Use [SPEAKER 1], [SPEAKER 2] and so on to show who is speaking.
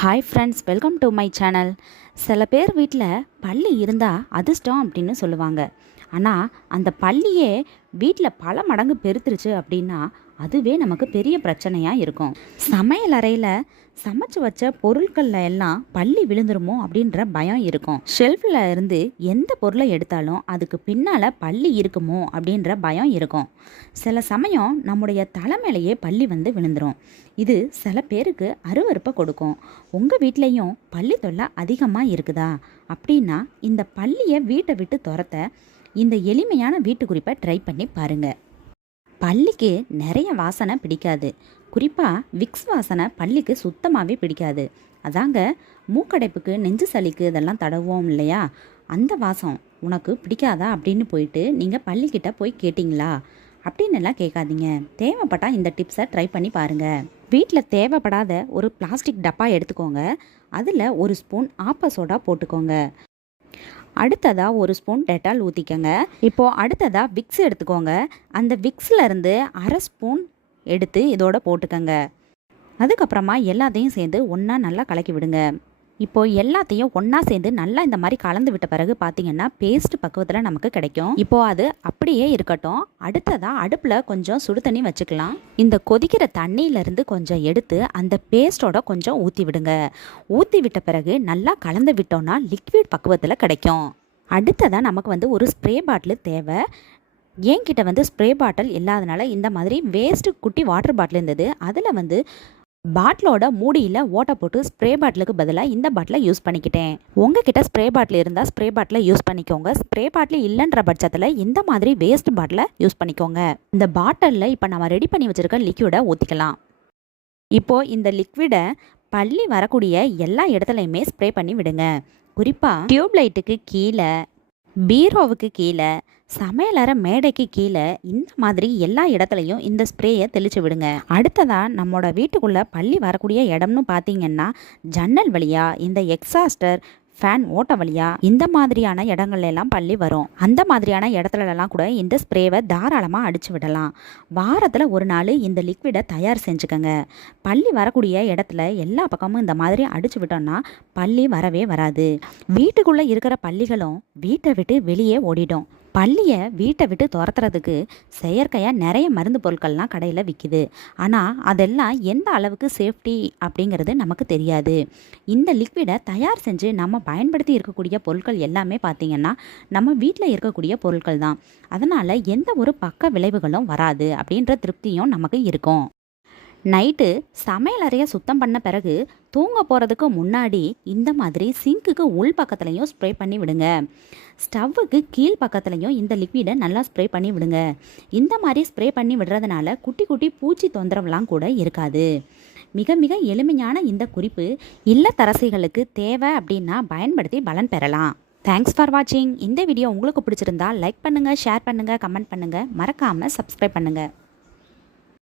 [SPEAKER 1] Hi friends welcome to my channel சில பேர் வீட்டில் பள்ளி இருந்தால் அதிர்ஷ்டம் அப்படின்னு சொல்லுவாங்க. ஆனால் அந்த பள்ளியே வீட்டில் பல மடங்கு பெருத்துருச்சு அப்படின்னா அதுவே நமக்கு பெரிய பிரச்சனையாக இருக்கும். சமையல் அறையில் சமைச்சு வச்ச பொருட்களில் எல்லாம் பள்ளி விழுந்துருமோ அப்படின்ற பயம் இருக்கும். ஷெல்ஃபில் இருந்து எந்த பொருளை எடுத்தாலும் அதுக்கு பின்னால் பள்ளி இருக்குமோ அப்படின்ற பயம் இருக்கும். சில சமயம் நம்முடைய தலைமையிலேயே பள்ளி வந்து விழுந்துடும் இது சில பேருக்கு அருவருப்பை கொடுக்கும். உங்கள் வீட்லேயும் பள்ளி தொல்லை அதிகமாக இருக்குதா? அப்படின்னா இந்த பள்ளியை வீட்டை விட்டு துரத்த இந்த எளிமையான வீட்டு குறிப்பை ட்ரை பண்ணி பாருங்கள் பள்ளிக்கு நிறைய வாசனை பிடிக்காது. குறிப்பாக விக்ஸ் வாசனை பள்ளிக்கு சுத்தமாகவே பிடிக்காது. அதாங்க மூக்கடைப்புக்கு நெஞ்சு சளிக்கு இதெல்லாம் தடவோம் இல்லையா? அந்த வாசம் உனக்கு பிடிக்காதா அப்படின்னு போயிட்டு நீங்கள் பள்ளிக்கிட்ட போய் கேட்டிங்களா? அப்படின்னுலாம் கேட்காதீங்க. தேவைப்பட்டால் இந்த டிப்ஸை ட்ரை பண்ணி பாருங்கள் வீட்டில் தேவைப்படாத ஒரு பிளாஸ்டிக் டப்பா எடுத்துக்கோங்க. அதில் ஒரு ஸ்பூன் ஆப்ப சோடா போட்டுக்கோங்க. அடுத்ததாக ஒரு ஸ்பூன் டெட்டால் ஊற்றிக்கோங்க இப்போது அடுத்ததாக விக்ஸ் எடுத்துக்கோங்க. அந்த விக்ஸில் இருந்து அரை ஸ்பூன் எடுத்து இதோட போட்டுக்கோங்க. அதுக்கப்புறமா எல்லாத்தையும் சேர்ந்து ஒன்றா நல்லா கலக்கி விடுங்க. இப்போ எல்லாத்தையும் ஒன்றா சேர்ந்து நல்லா இந்த மாதிரி கலந்து விட்ட பிறகு பார்த்தீங்கன்னா பேஸ்ட் பக்குவத்தில் நமக்கு கிடைக்கும். இப்போ அது அப்படியே இருக்கட்டும். அடுத்ததாக அடுப்பில் கொஞ்சம் சுடு தண்ணி வச்சுக்கலாம். இந்த கொதிக்கிற தண்ணியிலேருந்து கொஞ்சம் எடுத்து அந்த பேஸ்ட்டோட கொஞ்சம் ஊற்றி விடுங்க. ஊற்றி விட்ட பிறகு நல்லா கலந்து விட்டோம்னா லிக்விட் பக்குவத்தில் கிடைக்கும். அடுத்ததாக நமக்கு வந்து ஒரு ஸ்ப்ரே பாட்டில் தேவை. என்கிட்ட வந்து ஸ்ப்ரே பாட்டில் இல்லாதனால இந்த மாதிரி வேஸ்ட்டு குட்டி வாட்டர் பாட்டில் இருந்தது. அதில் வந்து பாட்டிலோட மூடியில் ஓட்டை போட்டு ஸ்ப்ரே பாட்டிலுக்கு பதிலாக இந்த பாட்டிலை யூஸ் பண்ணிக்கிட்டேன். உங்ககிட்ட ஸ்ப்ரே பாட்டில் இருந்தால் ஸ்ப்ரே பாட்டிலை யூஸ் பண்ணிக்கோங்க. ஸ்ப்ரே பாட்டில் இல்லைன்ற பட்சத்தில் இந்த மாதிரி வேஸ்ட் பாட்டிலை யூஸ் பண்ணிக்கோங்க. இந்த பாட்டிலில் இப்போ நம்ம ரெடி பண்ணி வச்சுருக்க லிக்விடை ஊற்றிக்கலாம் இப்போது இந்த லிக்விடை பள்ளி வரக்கூடிய எல்லா இடத்துலையுமே ஸ்ப்ரே பண்ணி விடுங்க. குறிப்பாக டியூப் லைட்டுக்கு கீழே பீரோவுக்கு கீழே சமையலறை மேடைக்கு கீழே இந்த மாதிரி எல்லா இடத்துலையும் இந்த ஸ்ப்ரேயை தெளித்து விடுங்க. அடுத்ததாக நம்மளோட வீட்டுக்குள்ளே பள்ளி வரக்கூடிய இடம்னு பார்த்தீங்கன்னா ஜன்னல் வழியாக இந்த எக்ஸாஸ்டர் ஃபேன் ஓட்ட வழியாக இந்த மாதிரியான இடங்கள்லாம் பள்ளி வரும். அந்த மாதிரியான இடத்துலலாம் கூட இந்த ஸ்ப்ரேவை தாராளமாக அடிச்சு விடலாம். வாரத்தில் ஒரு நாள் இந்த லிக்விடை தயார் செஞ்சுக்கோங்க. பள்ளி வரக்கூடிய இடத்துல எல்லா பக்கமும் இந்த மாதிரி அடிச்சு விட்டோம்னா பள்ளி வரவே வராது. வீட்டுக்குள்ளே இருக்கிற பள்ளிகளும் வீட்டை விட்டு வெளியே ஓடிடும். பள்ளியை வீட்டை விட்டு துரத்துறதுக்கு செயற்கையாக நிறைய மருந்து பொருட்கள்லாம் கடையில் விற்கிது ஆனால் அதெல்லாம் எந்த அளவுக்கு சேஃப்டி அப்படிங்கிறது நமக்கு தெரியாது. இந்த லிக்விடை தயார் செஞ்சு நம்ம பயன்படுத்தி இருக்கக்கூடிய பொருட்கள் எல்லாமே பார்த்திங்கன்னா நம்ம வீட்டில் இருக்கக்கூடிய பொருட்கள் தான். அதனால் எந்த ஒரு பக்க விளைவுகளும் வராது அப்படின்ற திருப்தியும் நமக்கு இருக்கும். நைட்டு சமையலறையை சுத்தம் பண்ண பிறகு தூங்க போகிறதுக்கு முன்னாடி இந்த மாதிரி சிங்க்குக்கு உள் பக்கத்துலையும் ஸ்ப்ரே பண்ணி விடுங்க. ஸ்டவ்வுக்கு கீழ் பக்கத்துலையும் இந்த லிக்விடை நல்லா ஸ்ப்ரே பண்ணி விடுங்க. இந்த மாதிரி ஸ்ப்ரே பண்ணி விடுறதுனால குட்டி குட்டி பூச்சி தொந்தரவுலாம் கூட இருக்காது. மிக மிக எளிமையான இந்த குறிப்பு இல்லத்தரசிகளுக்கு தேவை அப்படின்னா பயன்படுத்தி பலன் பெறலாம். தேங்க்ஸ் ஃபார் வாட்சிங் இந்த வீடியோ உங்களுக்கு பிடிச்சிருந்தா லைக் பண்ணுங்கள் ஷேர் பண்ணுங்கள் கமெண்ட் பண்ணுங்கள் மறக்காமல் சப்ஸ்கிரைப் பண்ணுங்கள்